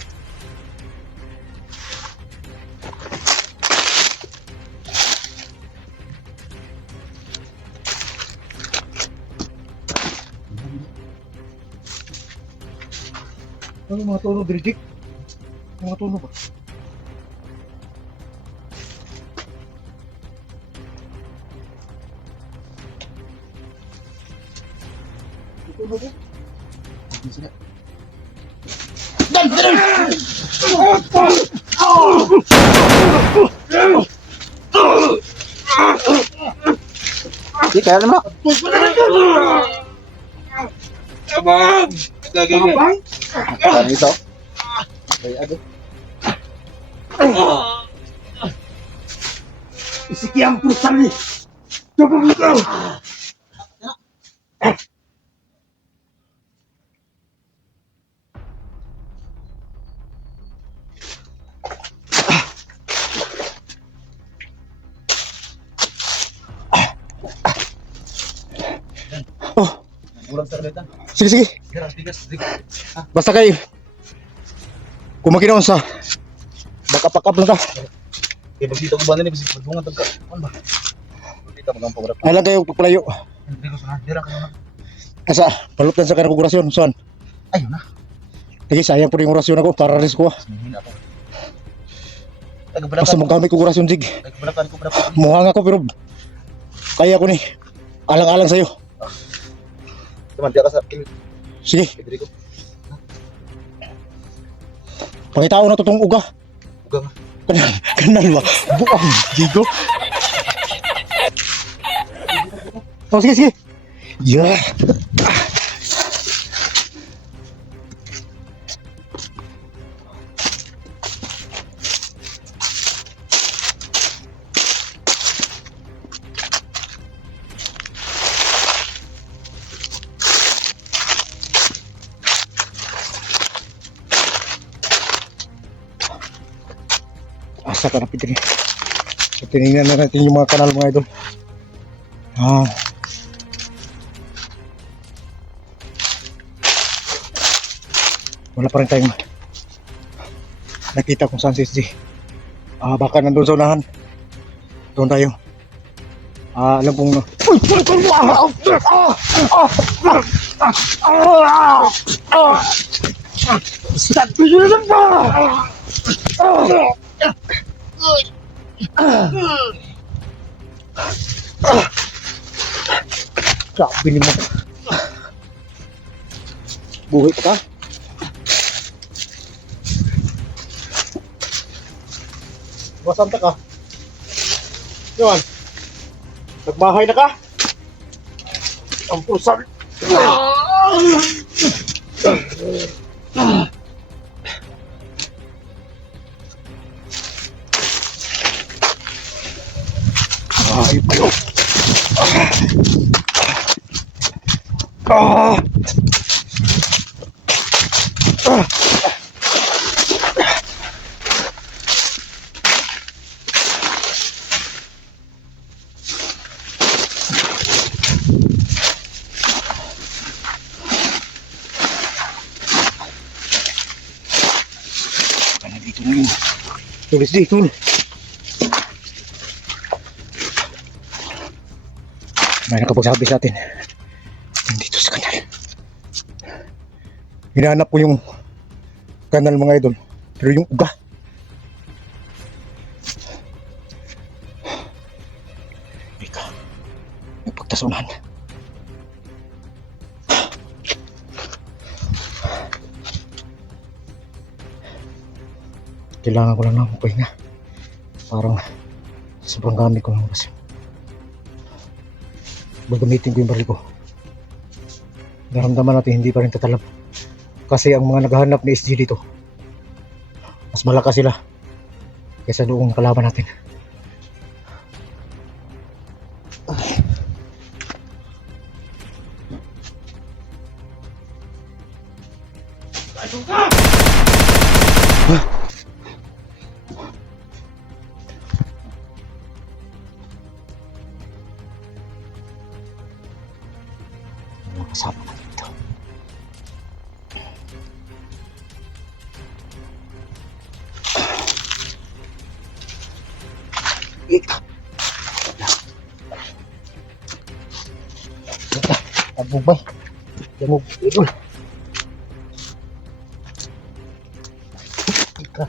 Ano mga tono Jig? Mga tono ba? Tono ba? Di kaya naman. Ano ito? Ay, ano? Isikiang purusan ni. Coba buka. Oh, Ulang sa kalita. sige sige. Tigas. Basta kay kumakinaon sa bakapakap lang ka. Kaya magsita ko ba na ni basi pagbungan tagka. Ano ba? Kita magang pagurap. Ay lang kayo pagpalayo. Hindi ko sa dira ka naman. Asa, palutan sa kanang orasyon, son. Ayun na. Lagi sayang po yung orasyon ako para rin ko. Hina ako. Basta magamit ko orasyon Jig. Balakan ko balakan. Muhang ako pero kaya ko ni. Alang-alang sa'yo. Teman dia ka sa Sige, Pedrico. pangitao na to tong uga. Uga nga. Kanal ba? Buang, Jigo. Oh, sige. Yeah. Asa ka na Pedri. So, tinignan na natin yung mga kanal mga idol. Wala pa rin tayong nakita kung saan si SG. Baka nandun sa unahan. Doon tayo. Alam kong Grabe ni mo. Buhay pa ka? Masanta ka. Yan. Nagbahay na ka. Ang purusan. Ay, payo. Dito na yun. Tulis di, tul. May nakapagsabi sa atin. Dito sa kanal. Hinahanap ko yung kanal mga idol. Pero yung uga. Ika. May pagtasunan. Kailangan ko lang ng pahinga. Parang sobrang gamit ko ng oras. Gagamitin ko yung baril ko. Naramdaman natin hindi pa rin tatalab. Kasi ang mga naghahanap ni SG dito, mas malakas sila kaysa doong kalaban natin. Mga kasama natin dito. Ika. Abubay. Jamog idol. Ika.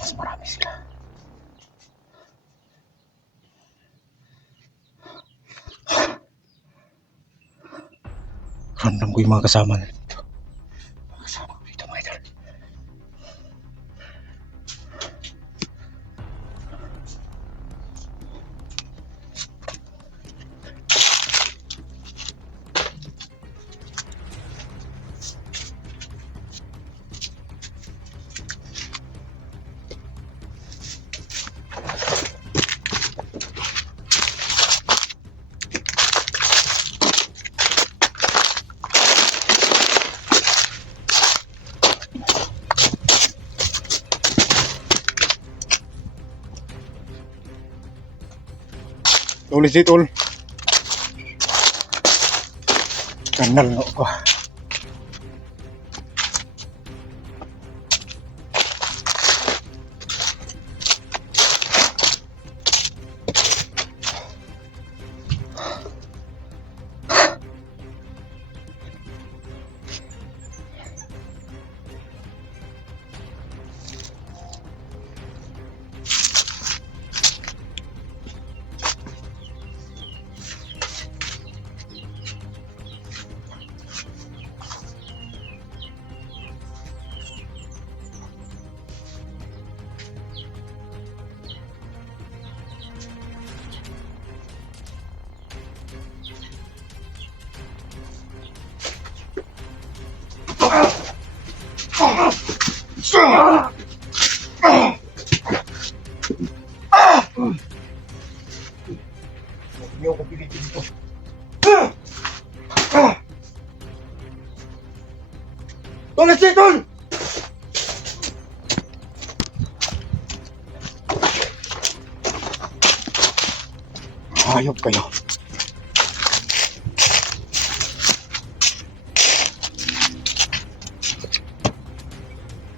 Mas marami sila. Random ko yung mga kasama na dito. Mga kasama ko dito mga idol. Tulis dito ul. Kanal nga ako. Hindi ako pilitin ito. Tulis dito! Hayop kayo.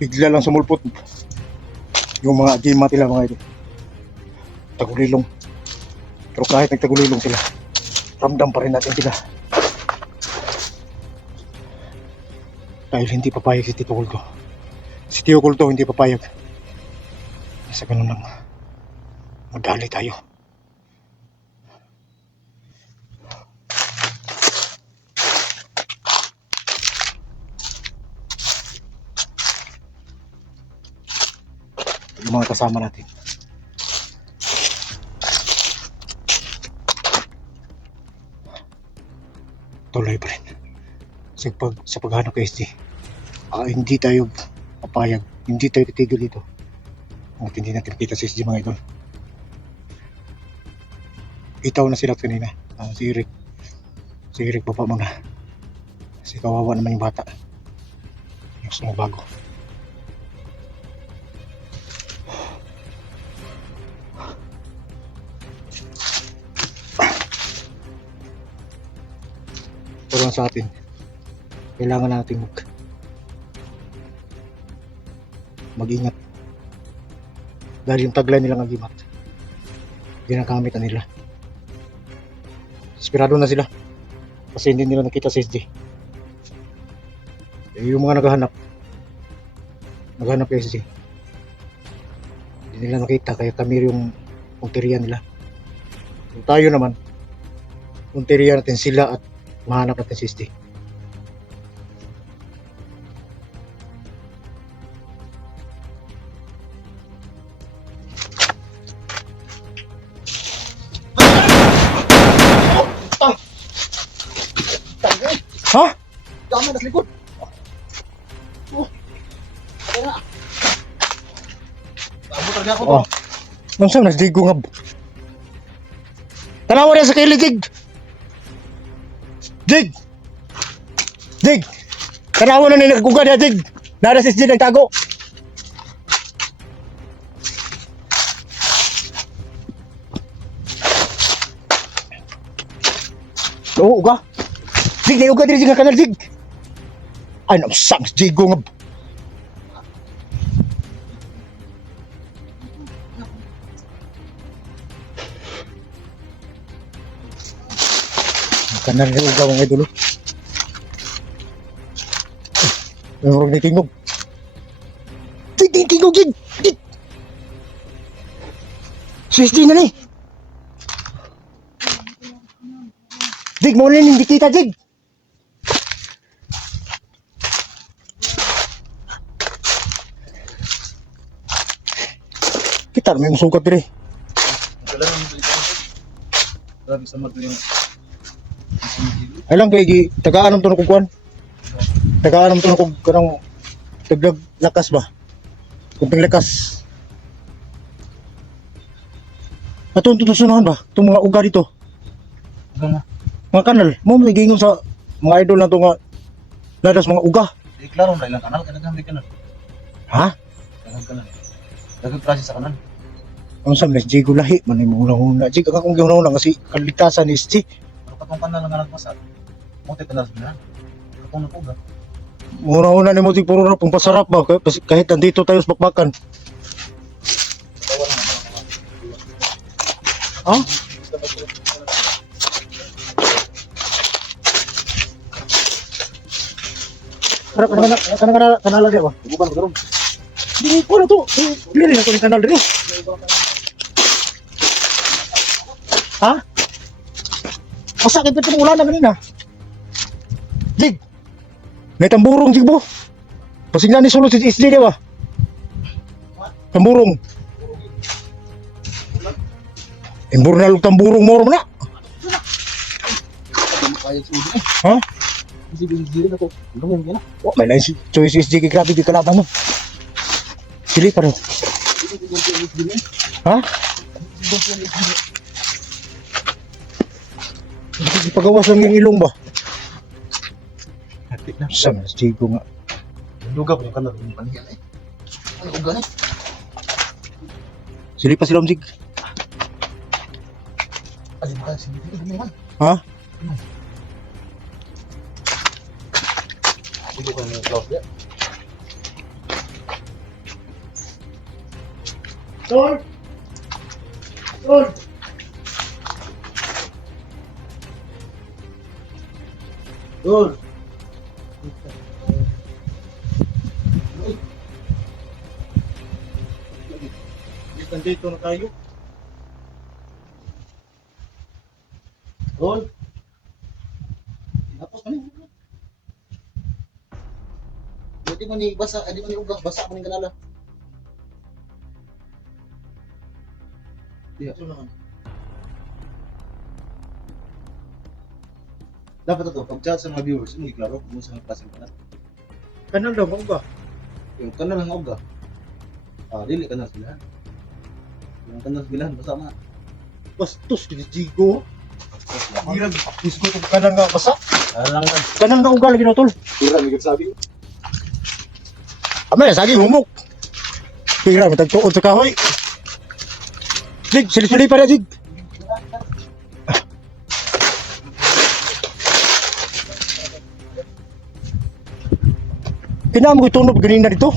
Bigla lang sumulpot yung mga agima nila mga ito. Tagulilong. Pero kahit nagtagulilong sila, ramdam pa rin natin sila. Dahil hindi papayag si Tito Kulto. Si Tito Kulto hindi papayag. Sa ganun lang, magdali tayo. Yung mga kasama natin. Tuloy pa rin sa paghanap kay SG. Hindi tayo papayag, hindi tayo titigil dito Ngunit hindi natin kita si SG mga idol. Itaw na sila kanina. Si Eric. Si Eric baba muna. Kasi kawawa naman yung bata. Gusto mo bago. Pero sa atin, kailangan natin mag-ingat. Dahil yung tagline nilang agimat, ginagamit na nila. Inspirado na sila kasi hindi nila nakita si SJ. Yung mga naghahanap kay SJ, hindi nila nakita, kaya kami yung punteriya nila. Kung tayo naman, punteriya natin sila at mahanap natin si SJ. Ha? Dami na sa likod. Abo talaga ako to. Oh. Nang nasdigo nga. Tanawa niya sa kilid, Jig. Jig! Jig! Tanawa na nila kuga niya, Jig. Nara si SJ nagtago. Oo, uga. Jig, na uga diri nga kanal, Jig. Ay, namsang Jigo nga. Kanal na uga mga idolo. Mayroon na tingog. Jig, tingog, Jig. Jig. SSD na ni. Jig, mo rin hindi kita, Jig. Kita naman yung sukat diri. Wala nang balikan. Grabe sa mag yung Ay lang kay tagaan to kog kuan. Tagaan to kog kanang dagdag lakas ba? Kunting lakas. Atong tutusunan ba? Itong mga uga dito. Uga. Mga kanal, mo may gingon sa mga idol na to nga nadas mga uga. Di klaro na ilang kanal kada gamit kanal. Ha? Dagang kanal. Dagang klase sa kanal. Ang sa mes Jigo lahi man mo una. Jig akong gihuna kasi kalikasan ni SG. Pero katong kanal nga nagpasat. Mo te kanal na. Katong nakuga. Una-una ni mo tig puro na pang pasarap ba kahit nandito tayo sa bakbakan. Ha? Kanal dia ba? Bukan karon. Di ko na to. Dili na ko ni kanal diri. Ha? Masakit pa itong ulan na kanina. Jig! May tamburong, Jig bo. Pasinglan ni sulod si SD dia ba? Tamburong. Imbur na lug tamburong mo na. Kaya sa ulo. Ha? Dili na ko. Lumin na. Oh, may lain si choice SG kay grabe di kalaban mo. Sili pa rin. Ha? Pagawas lang yung ilong ba? Hati na. Sa mas Jigo nga. Duga ko yung kanal yung panihan eh. Ano uga ni? Sili pa sila Jig. Alin ka sini man. Ha? Dito ka ni Klaus ya. Tol! Tol! Dul. Nandito na tayo. Dul. Tapos man. Di man ni basa, di man ni uga, basa man ning kanala. Dito naman. Dapat ito, pag-chat sa mga viewers, hindi klaro kung saan klaseng kanal. Kanal daw, mga uga. Yung kanal ng uga. Ah, dili ka na sila. Yung ka na sila, basta ma. Bastos, Jigo. Hirag, isgo itong kanang nga basa. Alang na. Kanang nga ugal, ginotol. Tira, may sabi. Amay, sagi humok. Pira, matagtuod sa kahoy. Jig, sili-sili pa rin, Jig. Kailangan mo itunog ganina dito.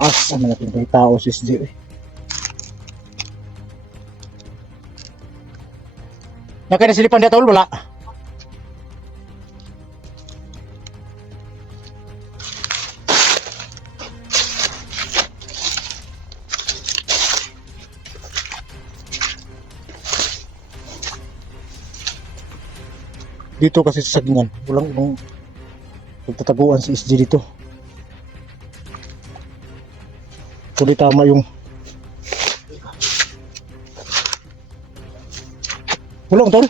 Asa malaking may tao si SJ. Nakinasilipan niya tol, wala. Dito kasi sa sagingan, walang ibang pagtataguan si SJ dito. Kundi tama yung bulong tol.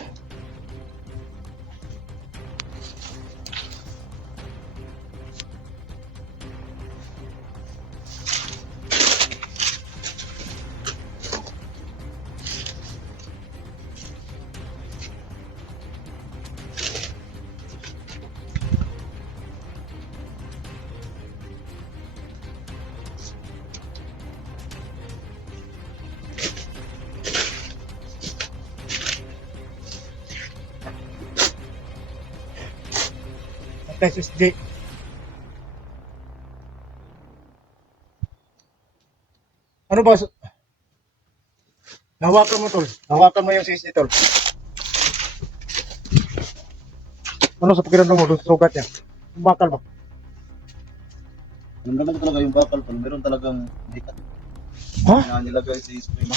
SSD. Ano ba? Nahawakan mo tol. Nahawakan mo yung SSD tol. Ano sa pakiramdam mo? Doon sa sugat niya. Bakal ba? Yung naman talaga yung bakal, pero meron talagang hikat. Ha? Na nilagay si Suprema.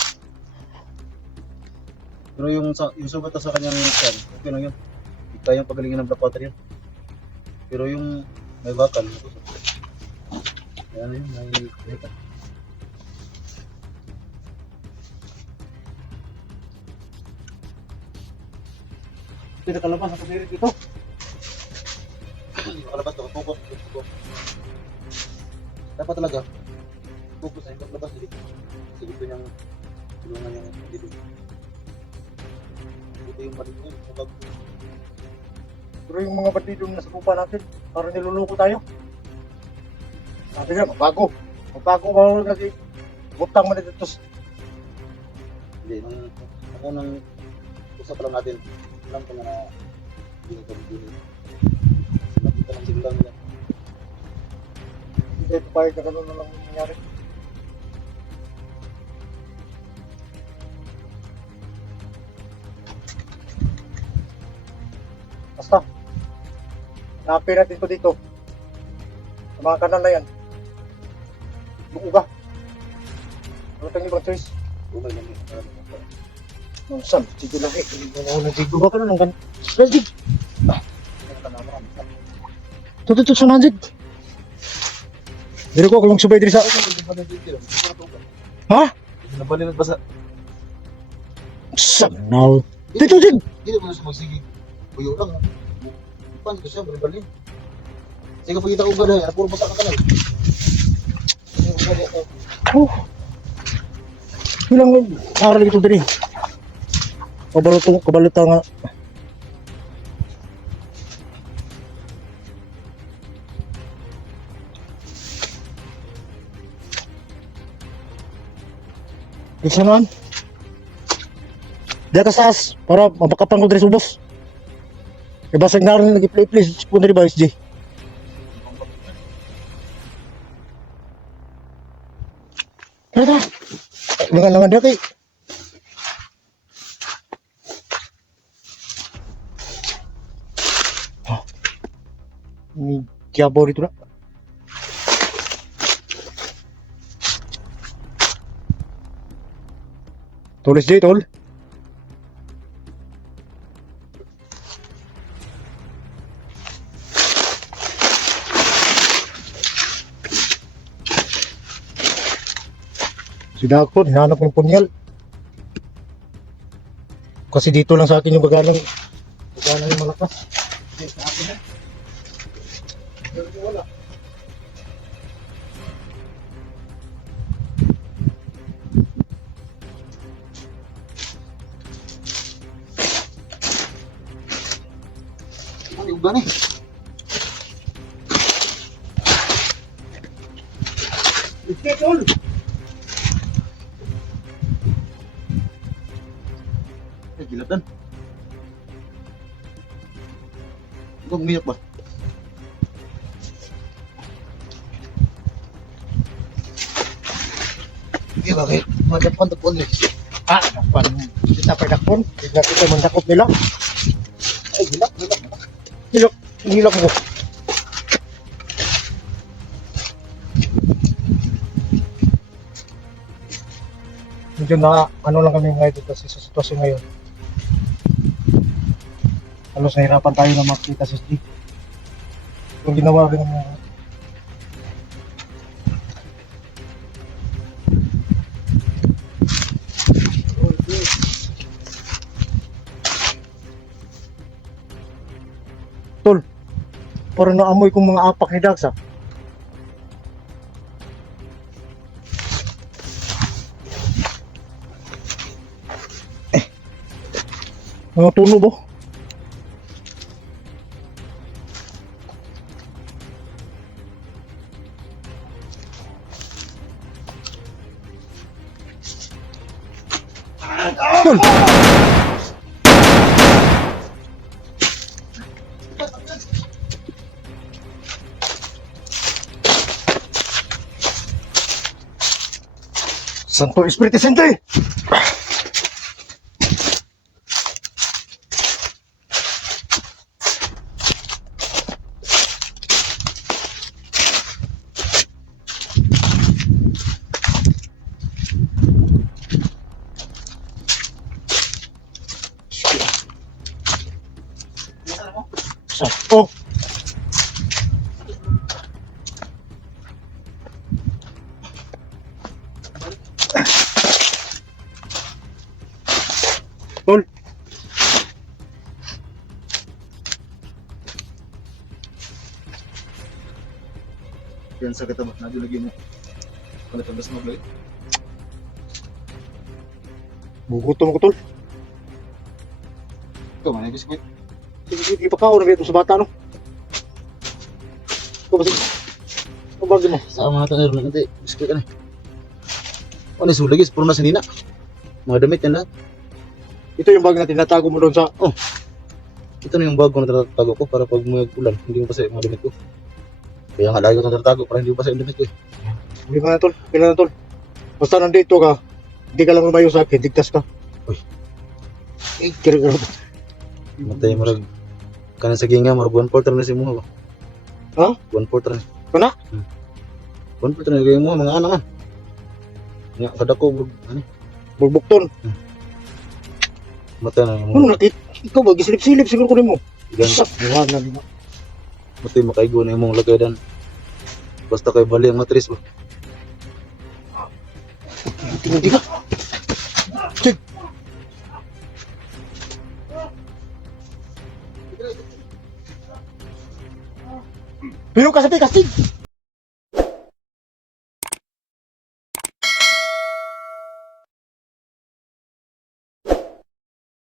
Pero yung sugat sa kanyang cell, okay lang yun. Hindi kayang pagalingin ng black water yun. Pero yung may bakal, ano yun, may hikat. Pinakalabas sa pagdirit dito. Makalabas ako, focus. Dapat talaga, focus na yung paglabas dito. Kasi gusto niyang tulungan yung dito. Dito yung balik ko, yung Pero yung mga bandido na nasa lupa natin, parang niluluko tayo. Sabi nga, magbago. Magbago ba kasi butang man dito. Hindi, nung unang usap lang natin, alam ko na hindi ko dito. Nakita ng siglang nila. Hindi ko pahig na ganun na lang nangyari. Basta, napin natin ko dito. Sa mga kanal na yan. Buuga. Ano tayong ibang choice? Umay lang yun. Saan? Sige lang eh. Ano Jigo ba ka na ng ganun? Jig! Tututu sa nanjig. Dili ko kung subay diri sa... Ha? Nabalilat ba sa... Saan na? Dito Jig! Hindi ko na siya magsige. Buyo lang. Pan ko siya, balik-balik. Sige, pagkita ko ba na, puro basa ka kanal. Oh. Ilang aral ito diri. Kabalito nga. Isa naman. Di atas taas para mapakapan ko diri sa ubos. Ibasag na rin nag-play please po na rin ba SJ? Tara. Langan dia kay. Ini jabor itu lah. Tulis dia tol. Sinakot, hinahanap ko yung punyal. Kasi dito lang sa akin yung baganang yung malakas. Hindi, sa akin na. Pero wala. Ano yung gani? Sige, tol. Ay, gilatan. Ikaw umiyak ba? Sige, bakit? Madapan to pon Ah, pan. Kita pa dakpon. Tignan kita mandakop nila. Ay, hilak. Hilak mo. Medyo na, ano lang kami ngayon kasi sa sitwasyon ngayon. Halos nahirapan tayo na makita si Steve. Kung ginawa rin ng Tol, parang naamoy kong mga apak ni Dax ah. Mga tunog ba? Tol! Santo Espiritu Santo! Oh! Tol! Yan sa kataba. Lagi mo. Kalau pagdas mo lagi. Bugutom ko, Tol. Ikaw, manay biskwit. Hindi pa kao na ito sa bata, no? Ito ba sige? Ito ba mo? Sa mga tanir nanti biskwit ka na. Ano yung sulagis? Puro na sanina. Mga damit yan lahat. Ito yung bag na tinatago mo doon sa... Ito na yung bag ko na tinatago ko para pag may ulan, hindi mo basa yung mga damit ko. Kaya nga lagi ko tinatago para hindi mo basa yung damit ko. Hindi ka na, Tol. Kailan na, Tol. Basta nandito ka, hindi ka lang lumayo sa akin, ligtas ka. Uy. Kira-kira. Matay mo rin. Kanan sa ginga, marag 1/4 na si Muha ba? Ha? 1/4 na. Kana? 1/4 na kayo mo, mga anak. Nga, kada ko, ano? Bugbukton. Matay na yung Ano mga. nakit? Ikaw ba, gisilip-silip siguro ko rin mo. Ganda. Buwan na lima. Matay makaigo na yung mong lagadan. Basta kayo bali ang matris ba? Hindi ka. Sig. Pero kasi kastig.